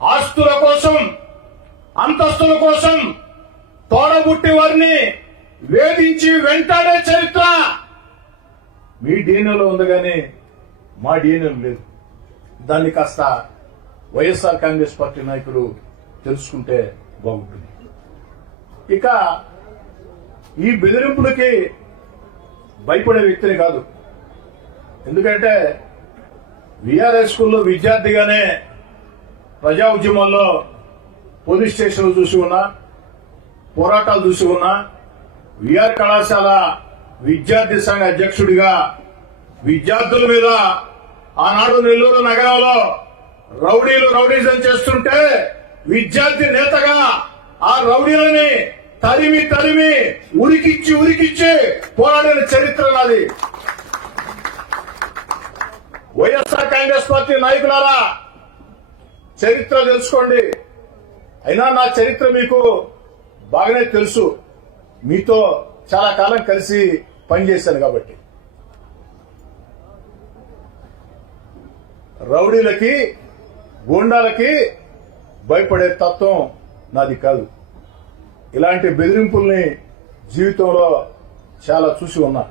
ఆస్తుల కోసం, అంతస్తుల కోసం తోడబుట్టి వారిని వేధించి వెంటాడే చరిత్ర మీ డిఎన్ఏలో ఉంది కానీ మా డిఎన్ఏ లేదు. దాన్ని కాస్త వైఎస్ఆర్ కాంగ్రెస్ పార్టీ నాయకులు తెలుసుకుంటే బాగుంటుంది. ఇక ఈ బెదిరింపులకి భయపడే వ్యక్తిని కాదు. ఎందుకంటే విఆర్ఐ స్కూల్లో విద్యార్థిగానే ప్రజా ఉద్యమంలో పోలీస్ స్టేషన్లు చూసి ఉన్నా, పోరాటాలు చూసి ఉన్నా, విఆర్ కళాశాల విద్యార్థి సంఘ అధ్యక్షుడిగా విద్యార్థుల మీద ఆనాడు నెల్లూరు నగరంలో రౌడీజం చేస్తుంటే విద్యార్థి నేతగా ఆ రౌడీలని తరిమి ఉరికిచ్చి పోరాడిన చరిత్ర నాది. వైఎస్ఆర్ కాంగ్రెస్ పార్టీ నాయకులారా, చరిత్ర తెలుసుకోండి. అయినా నా చరిత్ర మీకు బాగానే తెలుసు. మీతో చాలా కాలం కలిసి పనిచేశాను కాబట్టి. రౌడీలకి, గూండాలకి భయపడే తత్వం నాది కాదు. ఇలాంటి బెదిరింపుల్ని జీవితంలో చాలా చూసి ఉన్నా.